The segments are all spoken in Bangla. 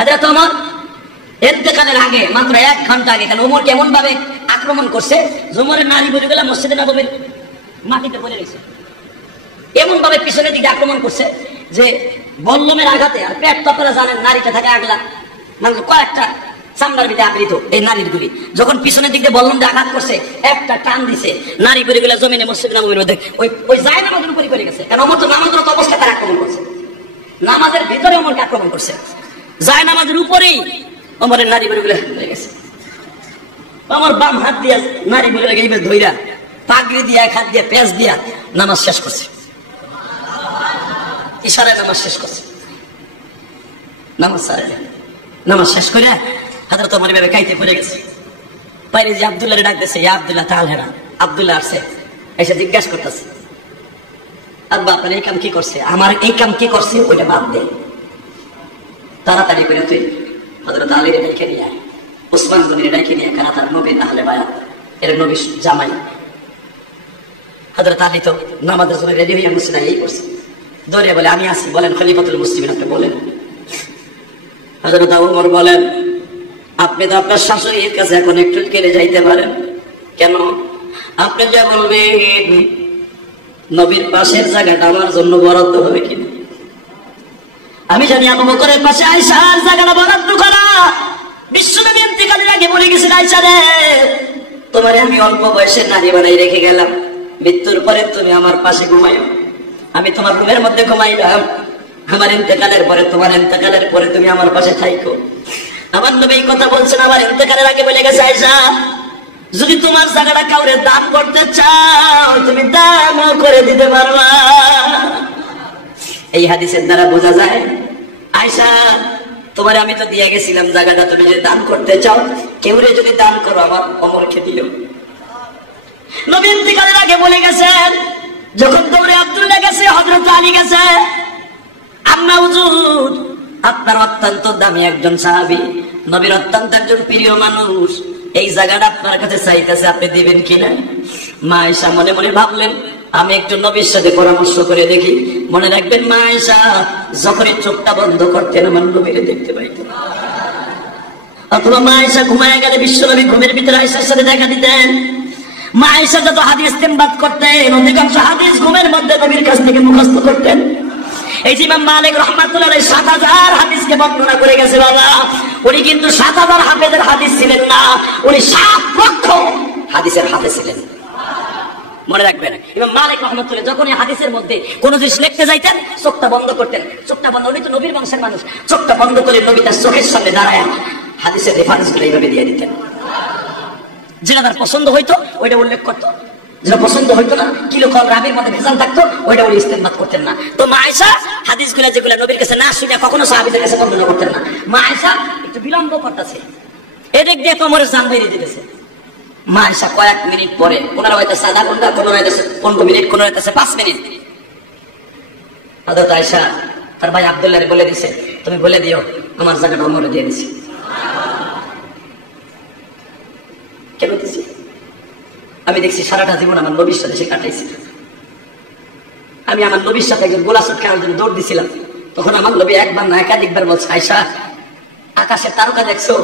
হযরত ওমর ইন্তেকালের আগে মাত্র 1 ঘন্টা আগে কারণ ওমর কেমন ভাবে আক্রমণ করছে, ওমরের নারী বলিগুলা মসজিদে নববীর মাটিতে পড়ে গেছে, এমন ভাবে পিছনের দিকে আক্রমণ করছে যে বল্লমের আঘাতে, আর পেট তো আপনারা জানেন নারীটা থাকে আগলা, মানে কয়েকটা চামড়ার ভিতরে আবৃত এই নারীর গুলি, যখন পিছনের দিকে বল্লম দিয়ে আঘাত করছে একটা টান দিছে, নারী বলিগুলা জমিনে মসজিদে নববীর মধ্যে ওই যায় নামাজের উপরে পড়ে গেছে। কারণ ওমর তো নামাজরত অবস্থায় তার আক্রমণ করছে, নামাজের ভিতরে ওমরকে আক্রমণ করছে, যায় নামাজের উপরেই ওমরের নারী বলিগুলা হয়ে গেছে। আমার বাম হাত দিয়া নারী বলিগুলা এইভাবে ধইরা পাগড়ি দিয়া এক হাত দিয়ে পেঁচ দিয়া নামাজ শেষ করছে, ইশারায় নামাজ শেষ করছে। নামাজ শেষ করে হযরত ওমর এভাবে কাইতে পড়ে গেছে। বাইরে যে আব্দুল্লাহরে ডাকতেছে, ইয়া আব্দুল্লাহ তাআলা, আব্দুল্লাহ আসছে, এসে জিজ্ঞাসা করতেছে, আব্বা আপনার এই কাম কি করছে, আমার এই কাম কি করছে ওইটা বাদ দে, তাড়াতাড়ি করে তুই হযরত আলীর ডাইকে নিয়ে আয়, ওসমান গনির ডাইকে নিয়ে, কারণ তার নবীর আহলে বায়াত, এর নবীর জামাই। হযরত আলী তো নামাজের জন্য রেডি হয়ে মুসনা এই করছে, দৌড়ে বলে আমি আসি, বলেন খলিফাতুল মুসলিমিন আপনি বলেন। হযরত ওমর বলেন, আপনি তো আপনার শাশুড়ির কাছে এখন একটু কেড়ে যাইতে পারেন, কেন? আপনি যা বলবেন নবীর পাশের জায়গাটা আমার জন্য বরাদ্দ হবে কিনা, আমি জানি আবু বকরের পাশে আয়েশার জায়গাটা বরাদ্দ করা। বিশ্বনবী ইন্তেকালের আগে বলে গেছেন, আয়েশা রে তোমারে আমি অল্প বয়সে নারী বানাই রেখে গেলাম, মৃত্যুর পরে তুমি আমার পাশে ঘুমাইও, আমি তোমার রুমের মধ্যে ঘুমাইলাম, আমার ইন্তেকালের পরে, তোমার ইন্তেকালের পরে তুমি আমার পাশে থাইকো। আমার নবী এই কথা বলছেন, আমার ইন্তেকালের আগে বলে গেছে, আয়েশা যদি তোমার জায়গাটা কাউরে দান করতে চাও তুমি দানও করে দিতে পারবা। এই হাদিসের দ্বারা বোঝা যায়, আয়েশা তোমারে আমি তো দিয়ে গেছিলাম জায়গাটা, তুমি যদি দান করতে চাও, কেউরে যদি দান করো আমার ওমরকে দিও। নবী ইন্তেকালের আগে বলে গেছেন, যখন দৌড়ে আব্দুল্লাহ গেছে, হযরত আলী গেছে, আম্মা হুজুর আপনার অত্যন্ত দামি একজন সাহাবী, নবীর অত্যন্ত একজন প্রিয় মানুষ, এই জায়গাটা আপনার কাছে চাইতেছে, আপনি দিবেন কিনা? মা আয়েশা মনে মনে ভাবলেন, আমি একটু নবীর সাথে পরামর্শ করে দেখি। মনে রাখবেন মা আয়েশা যখনই চোখটা বন্ধ করতেন আমার নবীকে দেখতে পাইতেন, অথবা মা আয়েশা ঘুমায় গেলে বিশ্বনবী ঘুমের ভিতরে আয়েশার সাথে দেখা দিতেন। মা আয়েশা যত হাদিস ইস্তেমবাদ করতেন, অধিকাংশ হাদিস ঘুমের মধ্যে নবীর কাছ থেকে মুখস্থ করতেন। এই যে ইমাম মালিক রাহমাতুল্লাহ আলাইহি ৭০০০ হাদিসকে বর্ণনা করে গেছে বাবা, উনি কিন্তু ৭০০০ হাফেজের হাদিস ছিলেন না, উনি ৭ লক্ষ হাদিসের হাফেজ ছিলেন। মনে রাখবেন ইমাম মালিক রাহমাতুল্লাহ যখনই হাদিসের মধ্যে কোন জিনিস লিখতে যাইতেন চোখটা বন্ধ করতেন, চোখটা বন্ধ, উনি তো নবীর বংশের মানুষ, চোখটা বন্ধ করে নবী তার চোখের সামনে দাঁড়ায় হাদিসের রেফারেন্সগুলো এইভাবে দিয়ে দিতেন। যেটা তার পছন্দ হইতো ওইটা উল্লেখ করতো, যেটা পছন্দ হইতো না, কিলো কল রাবির মধ্যে ভেজাল থাকতো, ওইটা উনি ইস্তেমবাদ করতেন না। তো মা আয়েশা হাদিসগুলা যেগুলা নবীর কাছে না শুনে কখনো সাহাবীদের কাছে বর্ণনা করতেন না। মা আয়েশা একটু বিলম্ব করতেছে, এদিক দিয়ে কোমরের জান বেরিয়ে দিতেছে। মা আয়েশা কয়েক মিনিট পরে, কোনার হইতেছে আধা ঘন্টা, কোনার হইতেছে 15 মিনিট, কোনার হইতেছে 5 মিনিট, হযরত আয়েশা তার ভাই আব্দুল্লাহরে বলে দিছে, তুমি বলে দিও আমার জায়গাটা ওমরে দিয়ে দিছি। কেন দিছি? আমি দেখছি সারাটা জীবন আমার নবীর সাথে সে কাটাইছি। আমি আমার নবীর সাথে একজন গোলা শুট খেলার জন্য দৌড় দিছিলাম, তখন আমার নবী একবার না একাধিকবার বলছে, আয়েশা আকাশের তারকা দেখছো?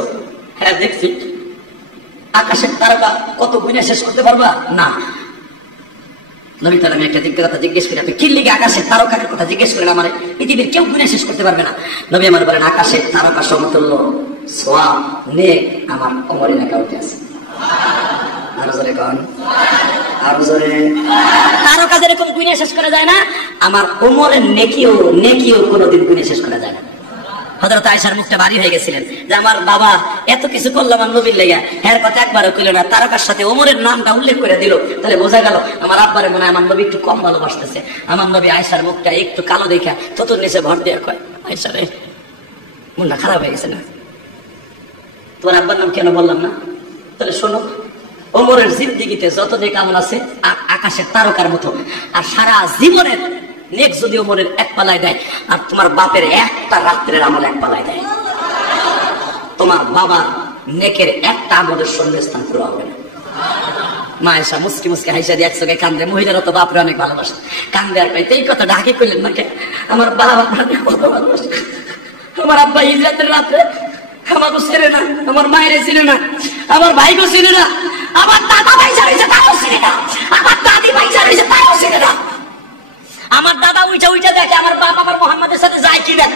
হ্যাঁ দেখছি। আকাশের তারকা কত গুণে শেষ করতে পারবা? না। নবী তার আমি একটা কথা জিজ্ঞেস করি, আপনি কি লিগে আকাশের তারকার কথা জিজ্ঞেস করেন? আমার পৃথিবীর কেউ গুণে শেষ করতে পারবে না। নবী আমার বলেন, আকাশের তারকা সমতুল্য সওয়াব নেক আমার ওমরের অ্যাকাউন্টে আছে। আরো জোরে কোন, আরো জোরে। তারকা যেরকম গুণে শেষ করা যায় না, আমার ওমরের নেকিও কোনোদিন গুণে শেষ করা যায় না। হযরত আয়েশার মুখটা ভারী হয়ে গেছিলেন যে আমার বাবা এত কিছু করলো আমার নবীর লেগা, এর কথা একবারও কইল না, তারকার সাথে ওমরের নামটা উল্লেখ করে দিল, তাহলে বোঝা গেল আমার আব্বারে মনে হয় আমার নবী একটু কম ভালোবাসতেছে। আমার নবী আয়েশার মুখটা একটু কালো দেখা ততর নিচে ভর দিয়ে কয়, আয়েশা রে মনটা খারাপ হয়ে গেছে না, তোমার আব্বার নাম কেন বললাম না? তাহলে শোনো, ওমরের জিন্দেগিতে যত নেক আমল আছে আকাশের তারকার মতো, আর সারা জীবনের নেক যদি ওমরের এক পালায় দেয়, আর তোমার বাপের একটা রাত্রের আমল এক পালায় দেয়, তোমার বাবার নেকের একটা আমলের সঙ্গে স্থান পুরো হবে না। মা আয়েশা মুসকি মুসকি হাইসা দিয়ে একসঙ্গে কান্দে, মহিলারা তো বাপরে অনেক ভালোবাসে, কান্দে আর পাইতে এই কথা ঢাকি করলেন না কেন? আমার বাবা কত ভালোবাসে, আমার আব্বা হিজরাতের রাত্রে আমাকে ছেড়ে না, আমার মায়ের ছিল না, আমার ভাইকে ছিল না, আমার দাদা ভাই রয়েছে তাও ছিল না, আমার দাদি ভাই রয়েছে তাও ছিল না। আমার দাদা উইটা উইটা দেখে আমার বাপ আমার মোহাম্মদের সাথে যায় কিনা।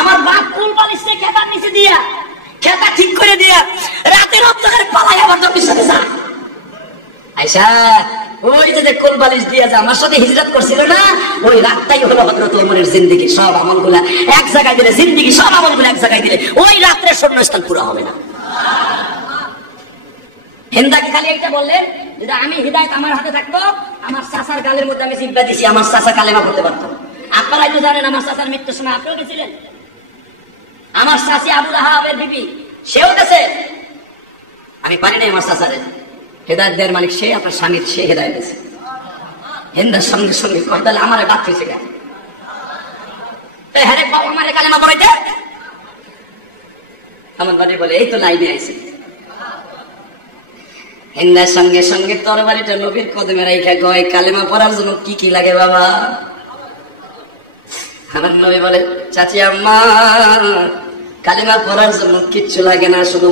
আমার বাপ কুল বালিশে খেতার নিচে দিয়া খেতা ঠিক করে দিয়া রাতের অন্ধকারে পালাই আমার নবীর সাথে যায়। আয়সা ওই যে কোল বালিশ দিয়া যা আমার সাথে হিজরত করছিল না, ওই রাতটাই হলো হযরত ওমরের জিন্দেগি সব আমলগুলা এক জায়গায় দিলে, জিন্দেগি সব আমলগুলা এক জায়গায় দিলে ওই রাত্রে শূন্যস্থান পুরো হবে না। হিন্দাকে খালি একটা বললেন, যদি আমি হিদায়াত আমার হাতে থাকতো, আমার চাচার গালের মধ্যে আমি জিব্বা দিছি, আমার চাচা কালেমা পড়তে পারতো। আপনারাই তো জানেন আমার চাচার মৃত্যুর সময় আপনিও গেছিলেন। আমার চাচি আবু লাহাবের বিবি সেও গেছে, আমি পারি নাই আমার চাচারে হেদায়ত দেওয়ার মালিক সে, আপনার স্বামীর সে হেদায়ত দিয়েছে। হিন্দার সঙ্গে সঙ্গে তাহলে আমার বাদ হয়েছে কেন? হ্যাঁ বাবা আমার কালেমা পড়াইতে আমার বাড়ি বলে এই তো লাইনে আইছে। হিন্দার সঙ্গে সঙ্গে তোর বাড়িটা নবীর কদমে রাইখা কয় কালেমা পড়ার জন্য কি কি লাগে বাবা? আমার নবী বলে চাচি আম্মা কালেমা পড়ার জন্য কিচ্ছু লাগে না, শুধু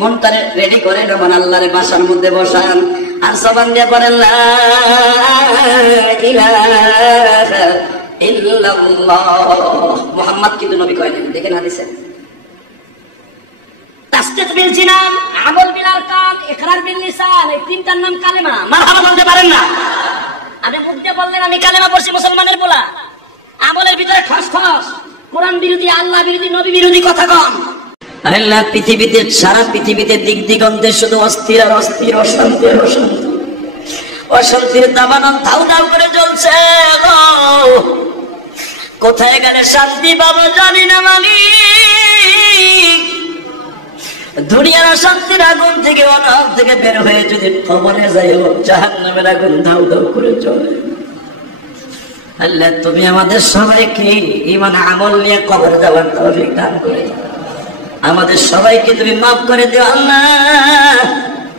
মনটারে রেডি করে যখন আল্লাহরে বাসার মধ্যে বসান আর জবান দিয়ে পড়েন লা ইলাহা ইল্লাল্লাহ। মুহাম্মদ কিন্তু নবী কয় নাই, দেখেন হাদিসে তাসদীক বিল জিনান, আমল বিল আরকান, ইকরার বিল লিসান, এই তিনটার নাম কালেমা। মারহাবা বলতে পারেন না? আপনি মুখ দিয়ে বললেন আমি কালেমা পড়ছি, মুসলমানের পোলা, আমলের ভিতরে খসখস, কোরআন বিরোধী, আল্লাহ বিরোধী, নবী বিরোধী কথা কম। আল্লাহ পৃথিবীতে, সারা পৃথিবীতে দিক দিগন্তে শুধু অস্থির আর অস্থির, অশান্তি আর অশান্তি, অশান্তির দাবানল ধাউ ধাউ করে জ্বলছে। কোথায় গেলে শান্তি পাবো জানি না মালিক। দুনিয়ার অশান্তির আগুন থেকে, অনাব থেকে বের হয়ে যদি কবরে যাই, জাহান্নামের আগুন ধাউ ধাউ করে চলে। আল্লাহ তুমি আমাদের সবাইকে ঈমান আমল নিয়ে কবরে যাওয়ার তৌফিক দান করে দাও। আমাদের সবাইকে তুমি মাফ করে দিও আল্লাহ।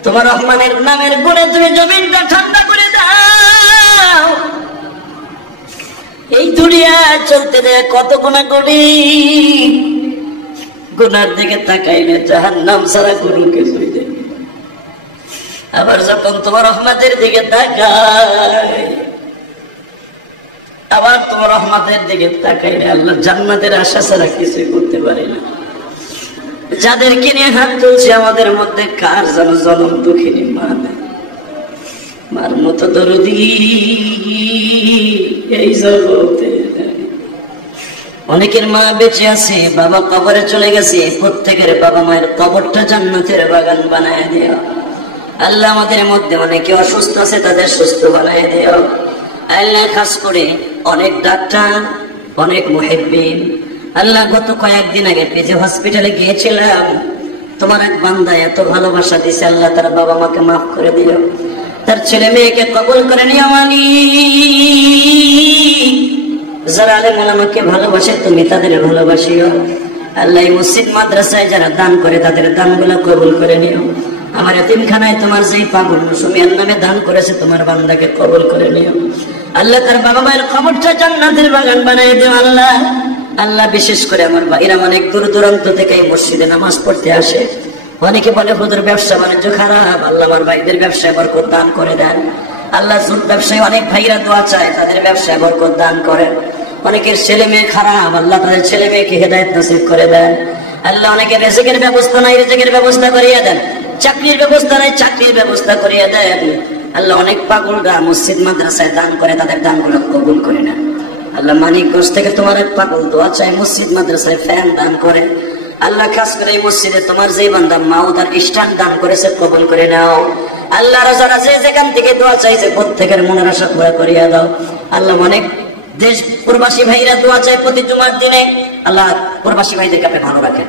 তোমার রহমানের নামের গুণে তুমি জমিনটা ঠান্ডা করে দাও। এই দুনিয়া চলতে দেয় কত গুনাহ করি, গুনার দিকে তাকাইলে জাহান্নাম ছাড়া কোনো কিছুই দেখি। আবার যখন তোমার রহমতের দিকে তাকাই, আবার তোমার রহমতের দিকে তাকাইলে আল্লাহ জান্নাতের আশা ছাড়া কিছুই করতে পারি না। যাদেরকে নিয়ে হাত তুলছে আমাদের মধ্যে কার যেন জনম দুঃখিনী মা নেই, মার মতো দরদি এই জগতে। অনেকের মা বেঁচে আছে, বাবা কবরে চলে গেছে, প্রত্যেকের বাবা মায়ের কবরটা জান্নাতের বাগান বানায় দিও আল্লাহ। আমাদের মধ্যে অনেকে অসুস্থ আছে, তাদের সুস্থ বানায় দিও আল্লাহ। খাস করে অনেক ডাক্তার, অনেক মুহিব্বিন আল্লাহ, গত কয়েকদিন আগে পেজে হসপিটালে গিয়েছিলাম, তোমার এক বান্দা এত ভালোবাসা দিছে আল্লাহ, তার বাবা মাকে মাফ করে দিও, তার ছেলে মেয়েকে কবুল করে নিও মালিক। যারা আলেম ওলামাকে ভালোবাসে তুমি তাদের ভালোবাসিও আল্লাহ। মসজিদ মাদ্রাসায় যারা দান করে তাদের দানগুলো কবুল করে নিও। আমার এতিমখানায় তোমার যেই পাগল সুমিয়ার নামে দান করেছে তোমার বান্দাকে কবুল করে নিও আল্লাহ। তার বাবা মায়ের খবরটা জান্নাতের বাগান বানিয়ে দিও আল্লাহ। আল্লাহ বিশেষ করে আমার ভাইরা অনেক দূর দূরান্ত থেকে এই মসজিদে নামাজ পড়তে আসে। অনেকে বলে হুজুর ব্যবসা বাণিজ্য খারাপ, আল্লাহ আমার ভাইদের ব্যবসায় বরকত দান করে দেন আল্লাহ। জুট ব্যবসায় অনেক ভাইরা দোয়া চায়, তাদের ব্যবসায় বরকত দান করেন। অনেকের ছেলে মেয়ে খারাপ, আল্লাহ তাদের ছেলে মেয়েকে হেদায়েত নসিব করে দেন আল্লাহ। অনেকের রিজিকের ব্যবস্থা নাই, রিজিকের ব্যবস্থা করিয়ে দেন। চাকরির ব্যবস্থা নাই, চাকরির ব্যবস্থা করিয়ে দেন আল্লাহ। অনেক পাগলরা মসজিদ মাদ্রাসায় দান করে, তাদের দানগুলো কবুল করে নেন আল্লাহ। মানিকগঞ্জ থেকে তোমার এক পাগল দোয়া চায়, মসজিদ মাদ্রাসায় ফ্যান দান করে আল্লাহ। খাস করে এই মসজিদে তোমার যে বান্দা মাউদার স্ট্যান্ড দান করেছে কবুল করে নাও আল্লাহ। যারা যে যেখান থেকে দোয়া চাইছে প্রত্যেকের মনের আশা পুরা করিয়া দাও আল্লাহ। অনেক দেশ প্রবাসী ভাইরা দোয়া চায় প্রতি জুমার দিনে আল্লাহ। প্রবাসী ভাইদেরকে আপনি ভালো রাখেন।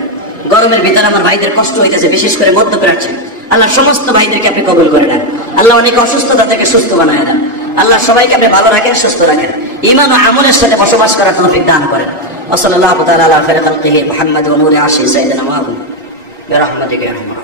গরমের ভিতরে আমার ভাইদের কষ্ট হইতেছে, বিশেষ করে মধ্যপ্রাচ্যে আল্লাহ। সমস্ত ভাইদেরকে আপনি কবুল করে নেন আল্লাহ। অনেক অসুস্থতা থেকে সুস্থ বানায় দেন আল্লাহ। সবাইকে আপনি ভালো রাখেন, সুস্থ রাখেন, ঈমান ও আমলের সাথে বসবাস করার তৌফিক দান করেন। ওয়া সাল্লাল্লাহু তাআলা আলা খায়রি খালকিহি মুহাম্মাদ ওয়া নূরি আরশিহি সাইয়্যিদিনা মুহাম্মদ বিরহমাতিকা ইয়া আরহামার